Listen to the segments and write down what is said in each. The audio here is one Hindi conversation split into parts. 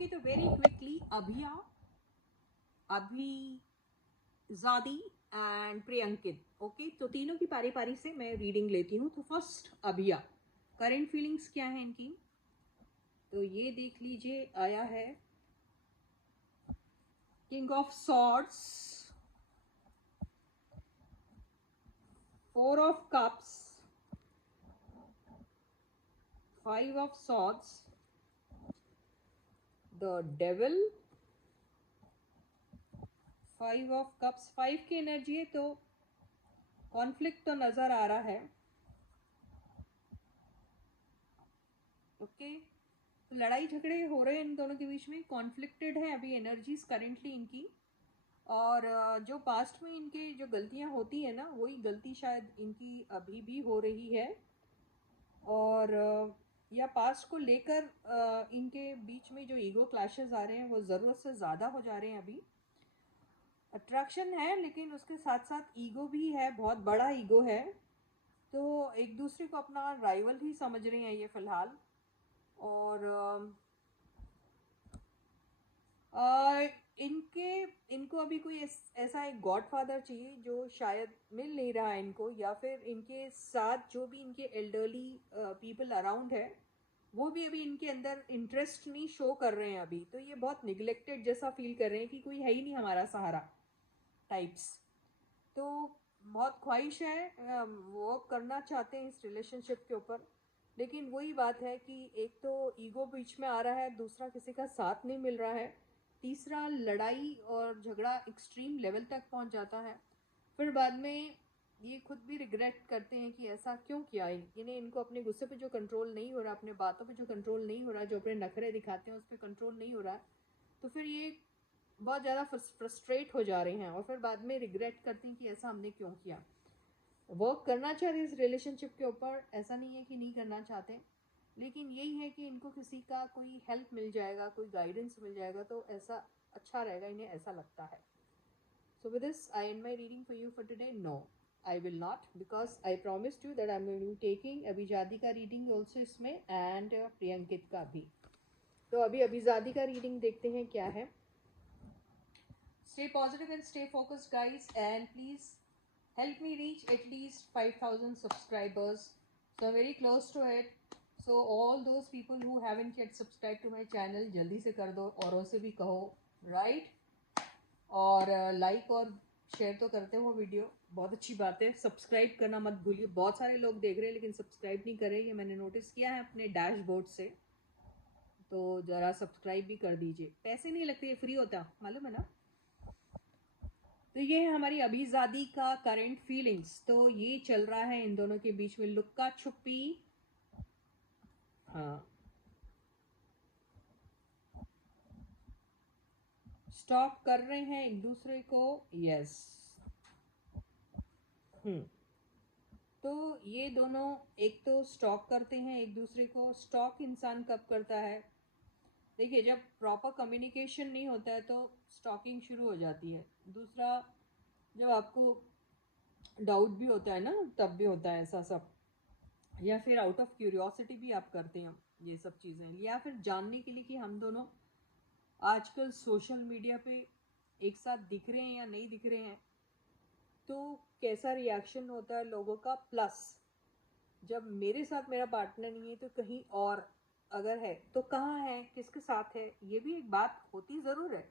ओके, तो वेरी क्विकली अभिया, अभिजादी एंड प्रियंकित। ओके, तो तीनों की पारी पारी से मैं रीडिंग लेती हूँ। तो फर्स्ट अभिया, करंट फीलिंग्स क्या है इनकी, तो ये देख लीजिए। आया है king of swords, 4 of cups, 5 of swords, the devil, 5 of cups. 5 की एनर्जी है तो कॉन्फ्लिक्ट तो नजर आ रहा है। ओके, तो लड़ाई झगड़े हो रहे हैं इन दोनों के बीच में, कॉन्फ्लिक्टेड है अभी एनर्जीज करेंटली इनकी। और जो पास्ट में इनके जो गलतियां होती है ना, वही गलती शायद इनकी अभी भी हो रही है। और या पास्ट को लेकर इनके बीच में जो ईगो क्लैशेस आ रहे हैं वो ज़रूरत से ज़्यादा हो जा रहे हैं अभी। अट्रैक्शन है लेकिन उसके साथ साथ ईगो भी है, बहुत बड़ा ईगो है। तो एक दूसरे को अपना राइवल ही समझ रहे हैं ये फिलहाल। और इनको अभी कोई ऐसा एक गॉडफादर चाहिए जो शायद मिल नहीं रहा है इनको, या फिर इनके साथ जो भी इनके एल्डरली पीपल अराउंड है वो भी अभी इनके अंदर इंटरेस्ट नहीं शो कर रहे हैं अभी। तो ये बहुत निगलेक्टेड जैसा फील कर रहे हैं कि कोई है ही नहीं हमारा सहारा टाइप्स। तो बहुत ख्वाहिश है, वो करना चाहते हैं इस रिलेशनशिप के ऊपर, लेकिन वही बात है कि एक तो ईगो बीच में आ रहा है, दूसरा किसी का साथ नहीं मिल रहा है, तीसरा लड़ाई और झगड़ा एक्सट्रीम लेवल तक पहुंच जाता है। फिर बाद में ये खुद भी रिग्रेट करते हैं कि ऐसा क्यों किया है। इन्हें इनको अपने गुस्से पे जो कंट्रोल नहीं हो रहा, अपने बातों पे जो कंट्रोल नहीं हो रहा, जो अपने नखरे दिखाते हैं उस पर कंट्रोल नहीं हो रहा है, तो फिर ये बहुत ज़्यादा फ्रस्ट्रेट हो जा रहे हैं और फिर बाद में रिग्रेट करते हैं कि ऐसा हमने क्यों किया। वर्क करना चाहते हैं इस रिलेशनशिप के ऊपर, ऐसा नहीं है कि नहीं करना चाहते, लेकिन यही है कि इनको किसी का कोई हेल्प मिल जाएगा, कोई गाइडेंस मिल जाएगा तो ऐसा अच्छा रहेगा, इन्हें ऐसा लगता है। So with this, I end my reading for you for today. No, I will not, because I promised you that I'm going to be taking अभिजादी का reading also इसमें and प्रियंकित का भी। तो अभी अभिजादी का reading देखते हैं क्या है। Stay positive and stay focused, guys, and please help me reach at least 5,000 subscribers. So I'm very close to it. So all those people who haven't yet subscribed to my channel, जल्दी से कर दो, औरों से भी कहो, right? और लाइक और शेयर तो करते हो वीडियो, बहुत अच्छी बात है। सब्सक्राइब करना मत भूलिए, बहुत सारे लोग देख रहे हैं लेकिन सब्सक्राइब नहीं कर रहे, ये मैंने नोटिस किया है अपने डैशबोर्ड से। तो ज़रा सब्सक्राइब भी कर दीजिए, पैसे नहीं लगते, ये फ्री होता, मालूम है ना। तो ये है हमारी अभिजादी का करंट फीलिंग्स। तो ये चल रहा है इन दोनों के बीच में लुक्का छुपी। हाँ, स्टॉक कर रहे हैं एक दूसरे को। यस। तो ये दोनों एक तो स्टॉक करते हैं एक दूसरे को। स्टॉक इंसान कब करता है, देखिए जब प्रॉपर कम्युनिकेशन नहीं होता है तो स्टॉकिंग शुरू हो जाती है। दूसरा, जब आपको डाउट भी होता है ना, तब भी होता है ऐसा सब। या फिर आउट ऑफ क्यूरियोसिटी भी आप करते हैं ये सब चीज़ें, या फिर जानने के लिए कि हम दोनों आजकल सोशल मीडिया पे एक साथ दिख रहे हैं या नहीं दिख रहे हैं, तो कैसा रिएक्शन होता है लोगों का। प्लस जब मेरे साथ मेरा पार्टनर नहीं है तो कहीं और अगर है तो कहाँ है, किसके साथ है, ये भी एक बात होती ज़रूर है।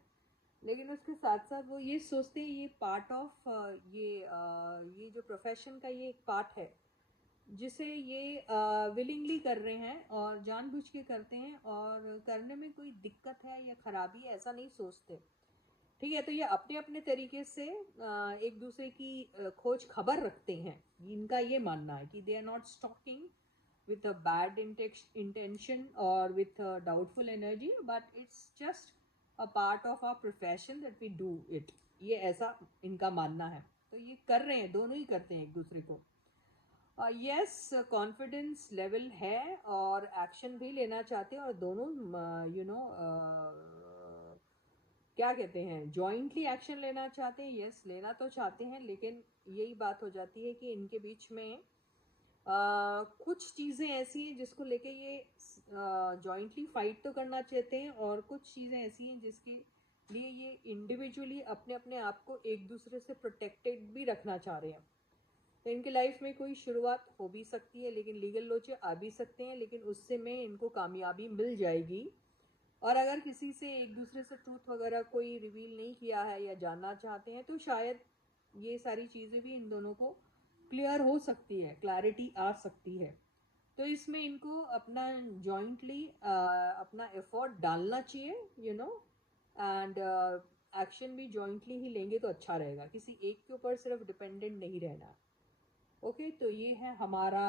लेकिन उसके साथ साथ वो ये सोचते हैं ये पार्ट ऑफ ये जो प्रोफेशन का ये एक पार्ट है जिसे ये विलिंगली कर रहे हैं और जानबूझ के करते हैं, और करने में कोई दिक्कत है या खराबी है ऐसा नहीं सोचते। ठीक है, तो ये अपने अपने तरीके से एक दूसरे की खोज खबर रखते हैं। इनका ये मानना है कि they are not stocking with a bad intention or with a doubtful energy, but it's just a part of our profession that we do it। ये ऐसा इनका मानना है। तो ये कर रहे हैं, दोनों ही करते हैं एक दूसरे को। यस, कॉन्फिडेंस लेवल है और एक्शन भी लेना चाहते हैं, और दोनों क्या कहते हैं, जॉइंटली एक्शन लेना चाहते हैं। यस, लेना तो चाहते हैं, लेकिन यही बात हो जाती है कि इनके बीच में कुछ चीज़ें ऐसी हैं जिसको लेके ये जॉइंटली फाइट तो करना चाहते हैं, और कुछ चीज़ें ऐसी हैं जिसके लिए ये इंडिविजुअली अपने अपने आप को एक दूसरे से प्रोटेक्टेड भी रखना चाह रहे हैं। तो इनकी लाइफ में कोई शुरुआत हो भी सकती है, लेकिन लीगल लोचे आ भी सकते हैं, लेकिन उससे में इनको कामयाबी मिल जाएगी। और अगर किसी से एक दूसरे से ट्रूथ वगैरह कोई रिवील नहीं किया है या जानना चाहते हैं, तो शायद ये सारी चीज़ें भी इन दोनों को क्लियर हो सकती है, क्लैरिटी आ सकती है। तो इसमें इनको अपना जॉइंटली अपना एफर्ट डालना चाहिए, यू नो, एंड एक्शन भी जॉइंटली ही लेंगे तो अच्छा रहेगा, किसी एक के ऊपर सिर्फ डिपेंडेंट नहीं रहना। ओके, तो ये है हमारा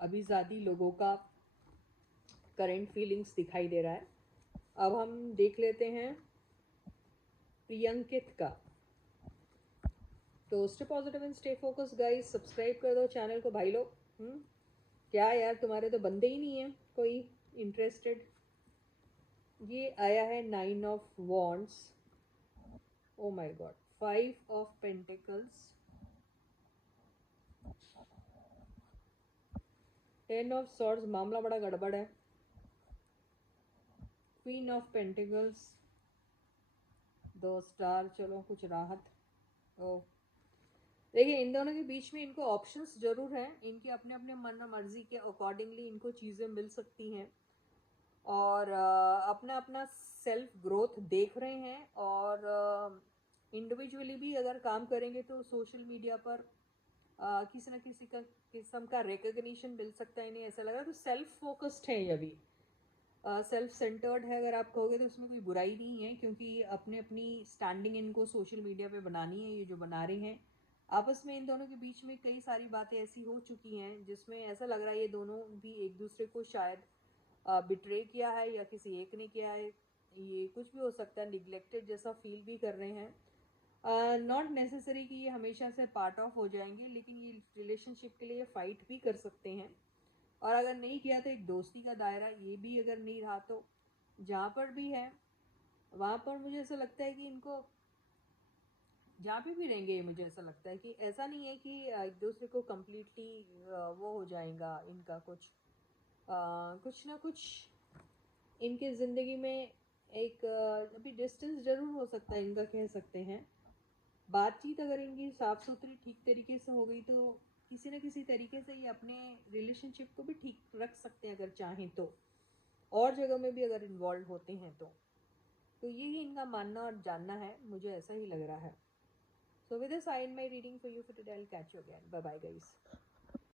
अभिजादी लोगों का करंट फीलिंग्स दिखाई दे रहा है। अब हम देख लेते हैं प्रियंकित का। तो stay positive and stay focus guys, subscribe कर दो चैनल को भाई लोग। क्या यार, तुम्हारे तो बंदे ही नहीं है कोई इंटरेस्टेड। ये आया है 9 of wands, oh my God, 5 of pentacles, 10 of swords, मामला बड़ा गड़बड़ है, क्वीन ऑफ पेंटिकल्स, 2 स्टार, चलो कुछ राहत। ओ देखिए, इन दोनों के बीच में इनको ऑप्शंस जरूर हैं, इनके अपने अपने मन और मर्जी के अकॉर्डिंगली इनको चीज़ें मिल सकती हैं, और अपना अपना सेल्फ ग्रोथ देख रहे हैं, और इंडिविजुअली भी अगर काम करेंगे तो सोशल मीडिया पर किसी न किसी का किस्म का रिकग्निशन मिल सकता है इन्हें, ऐसा लग रहा है। तो सेल्फ फोकस्ड है ये भी, सेल्फ सेंटर्ड है अगर आप कहोगे, तो उसमें कोई बुराई नहीं है, क्योंकि अपने अपनी स्टैंडिंग इनको सोशल मीडिया पे बनानी है। ये जो बना रही हैं, आपस में इन दोनों के बीच में कई सारी बातें ऐसी हो चुकी हैं जिसमें ऐसा लग रहा है ये दोनों भी एक दूसरे को शायद बिट्रे किया है, या किसी एक ने किया है, ये कुछ भी हो सकता है, निगलेक्टेड जैसा फील भी कर रहे हैं। नॉट नेसेसरी कि ये हमेशा से पार्ट ऑफ हो जाएंगे, लेकिन ये रिलेशनशिप के लिए फाइट भी कर सकते हैं, और अगर नहीं किया तो एक दोस्ती का दायरा ये भी अगर नहीं रहा, तो जहाँ पर भी है वहाँ पर मुझे ऐसा लगता है कि इनको जहाँ पे भी रहेंगे, मुझे ऐसा लगता है कि ऐसा नहीं है कि एक दूसरे को कम्प्लीटली वो हो जाएगा इनका कुछ, कुछ ना कुछ इनके ज़िंदगी में एक अभी डिस्टेंस ज़रूर हो सकता है इनका, कह सकते हैं। बातचीत अगर इनकी साफ़ सुथरी ठीक तरीके से हो गई, तो किसी न किसी तरीके से ये अपने रिलेशनशिप को भी ठीक रख सकते हैं अगर चाहें तो, और जगह में भी अगर इन्वॉल्व होते हैं तो यही इनका मानना और जानना है, मुझे ऐसा ही लग रहा है। So with this I end my reading for you for today. I will catch you again, bye bye guys.